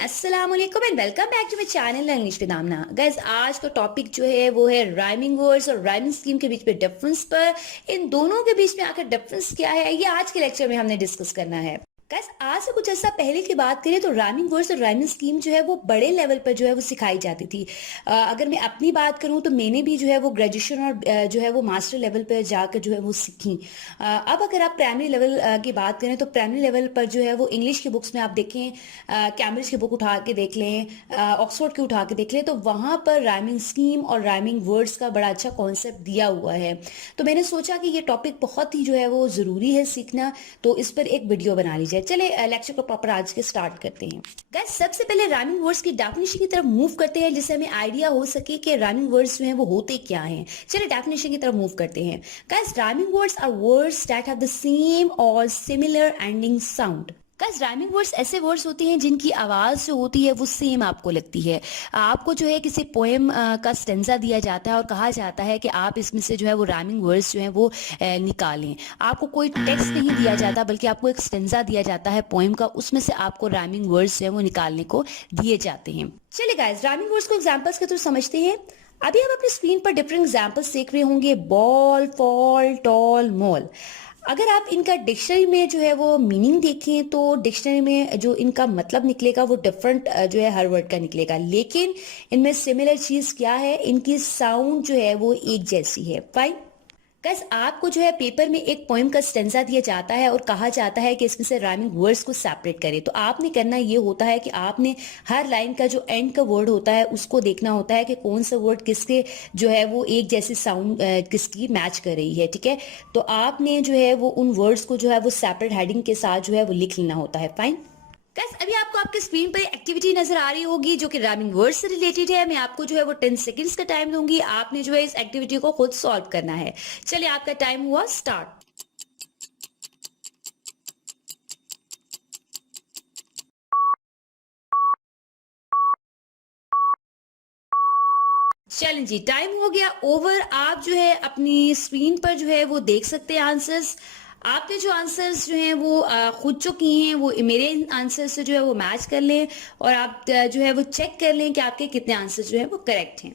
अस्सलाम वालेकुम and welcome back to my channel English with Aamna. Guys, आज का टॉपिक जो है वो है राइमिंग वर्ड्स और राइमिंग स्कीम के बीच में डिफरेंस पर। इन दोनों के बीच में आकर डिफरेंस क्या है, ये आज के लेक्चर में हमने डिस्कस करना है। गाइस, आज से कुछ ऐसा पहले की बात करें तो राइमिंग वर्ड्स और राइमिंग स्कीम जो है वो बड़े लेवल पर जो है वो सिखाई जाती थी। अगर मैं अपनी बात करूं तो मैंने भी जो है वो ग्रेजुएशन और जो है वो मास्टर लेवल पर जाकर जो है वो सीखी। अब अगर आप प्राइमरी लेवल की बात करें तो प्राइमरी लेवल पर जो है वो इंग्लिश की बुक्स में आप देखें, कैम्ब्रिज की बुक उठा के देख लें, ऑक्सफोर्ड की उठा के देख लें, तो वहां पर राइमिंग स्कीम और राइमिंग वर्ड्स का बड़ा अच्छा कॉन्सेप्ट दिया हुआ है। तो मैंने सोचा कि ये टॉपिक बहुत ही जो है वो जरूरी है सीखना, तो इस पर एक वीडियो बना लीजिए। चले लेक्चर को प्रॉपर आज के स्टार्ट करते हैं। गाइस, सबसे पहले राइमिंग वर्ड्स की डेफिनेशन की तरफ मूव करते हैं, जिससे हमें आइडिया हो सके कि राइमिंग वर्ड्स जो हैं वो होते क्या हैं। चलिए डेफिनेशन की तरफ मूव करते हैं। Guys, rhyming words are words that have the same और similar ending sound. Guys, rhyming words ऐसे वर्ड्स होते हैं जिनकी आवाज जो होती है वो सेम आपको लगती है। आपको जो है किसी पोएम का स्टेंजा दिया जाता है और कहा जाता है कि आप इसमें से जो है वो राइमिंग वर्ड्स जो है वो निकालें। आपको कोई टेक्स्ट नहीं दिया जाता, बल्कि आपको एक स्टेंजा दिया जाता है पोएम का, उसमें से आपको राइमिंग वर्ड्स जो है वो निकालने को दिए जाते हैं। चलिए गाइस, राइमिंग वर्ड्स को एग्जांपल्स के थ्रू समझते हैं। अभी आप अपनी स्क्रीन पर डिफरेंट एग्जांपल्स देख रहे होंगे, बॉल, फॉल, टॉल, मॉल। अगर आप इनका डिक्शनरी में जो है वो मीनिंग देखें तो डिक्शनरी में जो इनका मतलब निकलेगा वो डिफरेंट जो है हर वर्ड का निकलेगा, लेकिन इनमें सिमिलर चीज क्या है, इनकी साउंड जो है वो एक जैसी है। फाइन। गाइस, आपको जो है पेपर में एक पोएम का स्टेंजा दिया जाता है और कहा जाता है कि इसमें से राइमिंग वर्ड्स को सेपरेट करें। तो आपने करना ये होता है कि आपने हर लाइन का जो एंड का वर्ड होता है उसको देखना होता है कि कौन सा वर्ड किसके जो है वो एक जैसी साउंड किसकी मैच कर रही है। ठीक है, तो आपने जो है वो उन वर्ड्स को जो है वो सेपरेट हेडिंग के साथ जो है वो लिख लेना होता है। फाइन। गाइस, अभी आपको आपके स्क्रीन पर एक्टिविटी नजर आ रही होगी जो कि राइमिंग वर्ड से रिलेटेड है। मैं आपको जो है वो 10 सेकंड्स का टाइम दूंगी, आपने जो है इस एक्टिविटी को खुद सॉल्व करना है। चलिए, आपका टाइम हुआ स्टार्ट। चलें जी, टाइम हो गया ओवर। आप जो है अपनी स्क्रीन पर जो है वो देख सकते हैं आंसर्स। आपने जो आंसर्स जो हैं वो खुद जो किए हैं वो मेरे आंसर्स से जो है वो मैच कर लें और आप जो है वो चेक कर लें कि आपके कितने आंसर्स जो है वो करेक्ट हैं।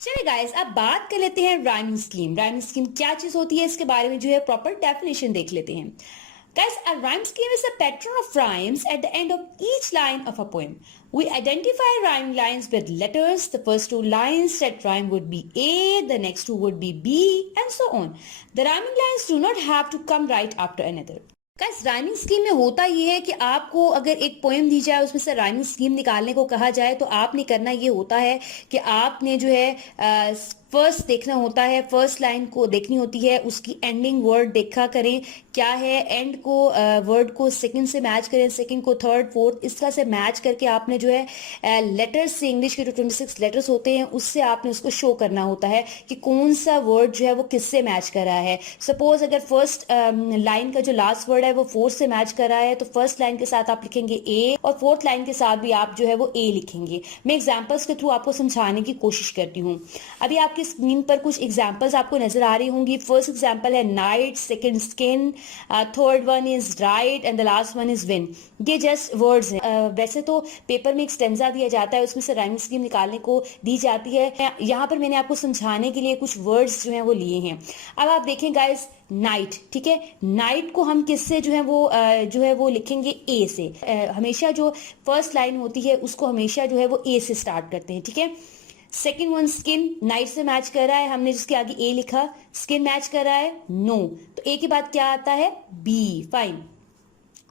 चलिए गाइस, अब बात कर लेते हैं राइमिंग स्कीम। राइमिंग स्कीम क्या चीज होती है, इसके बारे में जो है प्रॉपर डेफिनेशन देख लेते हैं। Guys, a rhyme scheme is a pattern of rhymes at the end of each line of a poem. We identify rhyme lines with letters. The first two lines that rhyme would be A, the next two would be B, and so on. The rhyming lines do not have to come right after another. Guys, rhyming scheme में होता ये है कि आपको अगर एक poem दी जाए, उसमें से राइमिंग स्कीम निकालने को कहा जाए, तो आपने करना ये होता है कि आपने जो है फर्स्ट देखना होता है, फर्स्ट लाइन को देखनी होती है, उसकी एंडिंग वर्ड देखा करें क्या है, एंड को वर्ड को सेकंड से मैच करें, सेकंड को थर्ड, फोर्थ, इस तरह से मैच करके आपने जो है लेटर्स से, इंग्लिश के जो 26 लेटर्स होते हैं उससे आपने उसको शो करना होता है कि कौन सा वर्ड जो है वो किससे मैच कर रहा है। सपोज अगर फर्स्ट लाइन का जो लास्ट वर्ड है वो फोर्थ से मैच कर रहा है, तो फर्स्ट लाइन के साथ आप लिखेंगे ए और फोर्थ लाइन के साथ भी आप जो है वो ए लिखेंगे। मैं एग्जाम्पल्स के थ्रू आपको समझाने की कोशिश करती हूँ। अभी आपकी स्क्रीन पर कुछ एग्जांपल्स आपको नजर आ रही होंगी। फर्स्ट एग्जांपल है night, second skin, third one is right and the last one is win. ये जस्ट वर्ड्स हैं। वैसे तो पेपर में एक स्टेंजा दिया जाता है, उसमें से राइमिंग स्कीम निकालने को दी जाती है। यहाँ पर मैंने आपको समझाने के लिए कुछ वर्ड्स जो हैं वो लिए हैं। अब आप देखें गाइस, नाइट, ठीक है, नाइट को हम किससे जो है वो लिखेंगे ए से। हमेशा जो फर्स्ट लाइन होती है उसको हमेशा जो है वो ए से स्टार्ट करते हैं। ठीक है, सेकेंड वन स्किन, नाइट से मैच कर रहा है, हमने जिसके आगे ए लिखा, स्किन मैच कर रहा है, नो, तो ए के बाद क्या आता है, बी। फाइन।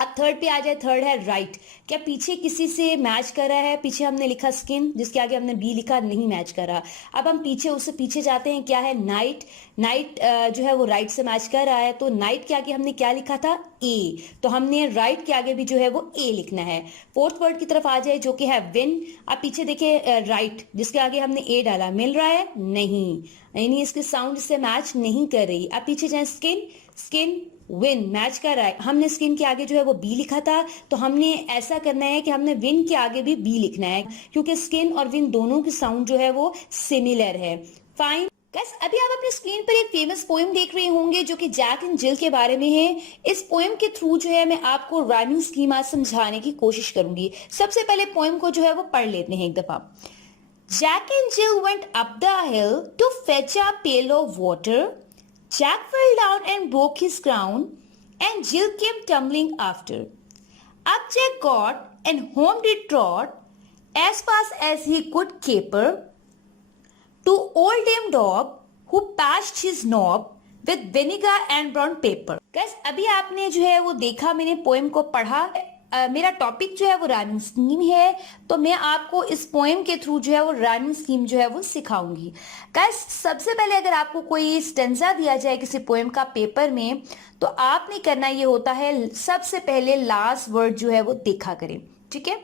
अब थर्ड पे आ जाए, थर्ड है राइट। क्या पीछे किसी से मैच कर रहा है, पीछे हमने लिखा स्किन, जिसके आगे हमने बी लिखा, नहीं मैच कर रहा। अब हम पीछे उससे पीछे जाते हैं, क्या है, नाइट। नाइट जो है वो राइट से मैच कर रहा है, तो नाइट के आगे हमने क्या लिखा था, ए, तो हमने राइट के आगे भी जो है वो ए लिखना है। फोर्थ वर्ड की तरफ आ जाए जो कि है विन। अब पीछे देखिए राइट, जिसके आगे हमने ए डाला, मिल रहा है, नहीं, यानी इसके साउंड से मैच नहीं कर रही। अब पीछे जाए स्किन, स्किन विन मैच कर रहा है, हमने स्किन के आगे जो है वो बी लिखा था, तो हमने ऐसा करना है कि हमने विन के आगे भी बी लिखना है, क्योंकि स्किन और विन दोनों की साउंड जो है वो सिमिलर है। फाइन। गाइस अभी आप अपनी स्क्रीन पर एक फेमस पोएम देख रहे होंगे जो कि जैक एंड जिल के बारे में है। इस पोएम के थ्रू जो है मैं आपको राइमिंग स्कीम आज समझाने की कोशिश करूंगी। सबसे पहले पोएम को जो है वो पढ़ लेते हैं एक दफा। Jack and Jill went up the hill to fetch a pail of water. Jack fell down and broke his crown, and Jill came tumbling after. Up Jack got, and home did trot, as fast as he could caper, to old Dame Dog, who patched his knob with vinegar and brown paper. Guys, अभी आपने जो है वो देखा, मैंने poem को पढ़ा। मेरा टॉपिक जो है वो राइमिंग स्कीम है, तो मैं आपको इस पोएम के थ्रू जो है वो राइमिंग स्कीम जो है वो सिखाऊंगी। गाइस सबसे पहले अगर आपको कोई स्टेंजा दिया जाए किसी पोएम का पेपर में, तो आपने करना ये होता है सबसे पहले लास्ट वर्ड जो है वो देखा करें। ठीक है,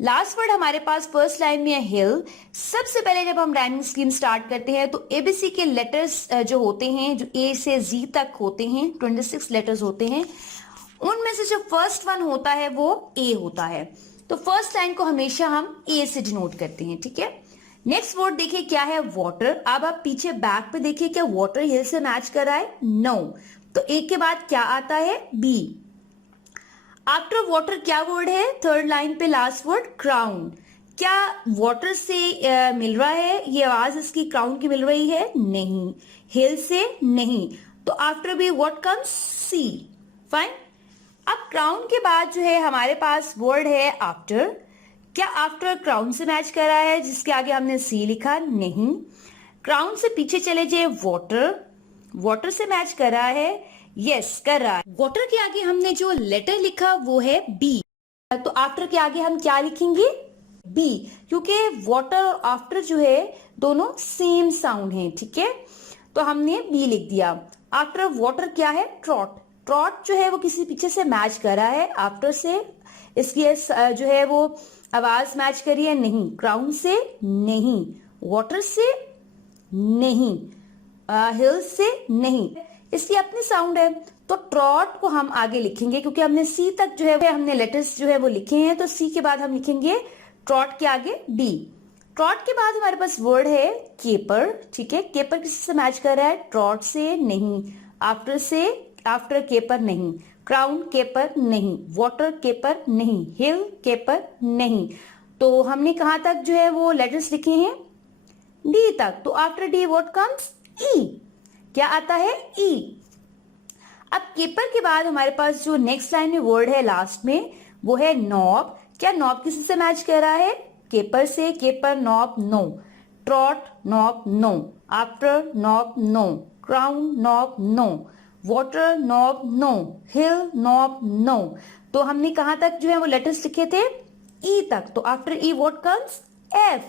लास्ट वर्ड हमारे पास फर्स्ट लाइन में है हिल। सबसे पहले जब हम राइमिंग स्कीम स्टार्ट करते हैं तो एबीसी के लेटर्स जो होते हैं, जो ए से जी तक होते हैं, 26 लेटर्स होते हैं, उनमें से जो फर्स्ट वन होता है वो ए होता है। तो फर्स्ट लाइन को हमेशा हम ए से डिनोट करते हैं। ठीक है, नेक्स्ट वर्ड देखिए क्या है, वाटर। अब आप पीछे बैक पे देखिए, क्या वाटर हिल से मैच कर रहा है? नो। तो ए के बाद क्या आता है? बी। आफ्टर वाटर क्या वर्ड है? थर्ड लाइन पे लास्ट वर्ड क्राउन। क्या वाटर से मिल रहा है? ये आवाज इसकी क्राउन की मिल रही है? नहीं। हिल से नहीं। तो after B what comes? C. Fine. अब क्राउन के बाद जो है हमारे पास वर्ड है आफ्टर। क्या आफ्टर क्राउन से मैच कर रहा है, जिसके आगे हमने सी लिखा? नहीं। क्राउन से पीछे चले जाए, वाटर। वाटर से मैच कर रहा है? यस, कर रहा है। वाटर के आगे हमने जो लेटर लिखा वो है बी। तो आफ्टर के आगे हम क्या लिखेंगे? बी, क्योंकि वाटर और आफ्टर जो है दोनों सेम साउंड है। ठीक है, तो हमने बी लिख दिया। आफ्टर वाटर क्या है? ट्रॉट। ट्रॉट जो है वो किसी पीछे से मैच कर रहा है, आफ्टर से इसकी जो है वो आवाज मैच करी है? नहीं। क्राउन से नहीं, वाटर से नहीं, हिल से नहीं, इसकी अपनी साउंड है। तो ट्रॉट को हम आगे लिखेंगे, क्योंकि हमने सी तक जो है हमने लेटर्स जो है वो लिखे हैं, तो सी के बाद हम लिखेंगे ट्रॉट के आगे डी। ट्रॉट के बाद हमारे पास वर्ड है केपर। ठीक है, केपर किसी से मैच कर रहा है? ट्रॉट से नहीं, आफ्टर से, आफ्टर केपर नहीं, क्राउन केपर नहीं, वाटर केपर नहीं, हिल केपर नहीं। तो हमने कहां तक जो है वो लेटर्स लिखे हैं? डी तक। तो आफ्टर डी व्हाट कम्स? ई। क्या आता है? ई। अब केपर के बाद हमारे पास जो नेक्स्ट लाइन में वर्ड है लास्ट में वो है नॉब। क्या नॉब किसी से मैच कर रहा है? केपर से। Caper, knob, no. Trot, knob, no. After, knob, no. Crown, knob, no. Water, knob, no. Hill, knob, no. तो हमने कहां तक जो है वो लेटर्स लिखे थे? ई तक। तो after E what comes? F.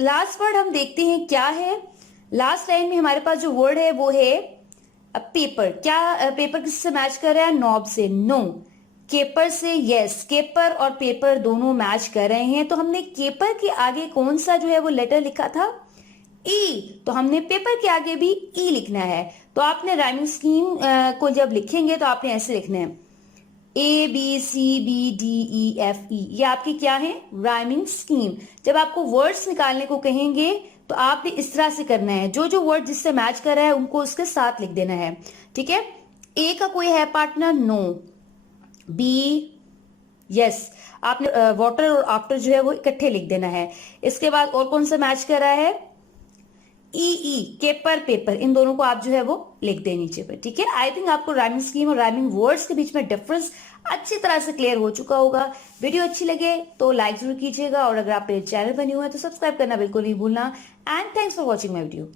Last word हम देखते हैं क्या है। लास्ट लाइन में हमारे पास जो वर्ड है वो है पेपर। क्या पेपर किससे मैच कर रहा है? नॉब से। नो। केपर से? यस। केपर और पेपर दोनों मैच कर रहे हैं। तो हमने केपर के आगे कौन सा जो है वो लेटर लिखा था? ई। तो हमने पेपर के आगे भी ई लिखना है। तो आपने राइमिंग स्कीम को जब लिखेंगे तो आपने ऐसे लिखना है, A B C B D E F E. ये आपकी क्या है? Rhyming scheme. जब आपको वर्ड्स निकालने को कहेंगे तो आपने इस तरह से करना है, जो जो वर्ड जिससे मैच कर रहा है उनको उसके साथ लिख देना है। ठीक है, ए का कोई है पार्टनर? नो। B, yes. आपने वाटर और आफ्टर जो है वो इकट्ठे लिख देना है। इसके बाद और कौन सा मैच कर रहा है? ई ई, केपर, पेपर, इन दोनों को आप जो है वो लिख दें नीचे पे। ठीक है, आई थिंक आपको राइमिंग स्कीम और राइमिंग वर्ड्स के बीच में डिफरेंस अच्छी तरह से क्लियर हो चुका होगा। वीडियो अच्छी लगे तो लाइक जरूर कीजिएगा, और अगर आप मेरे चैनल पर न्यू है तो सब्सक्राइब करना बिल्कुल नहीं भूलना। And thanks for watching my video.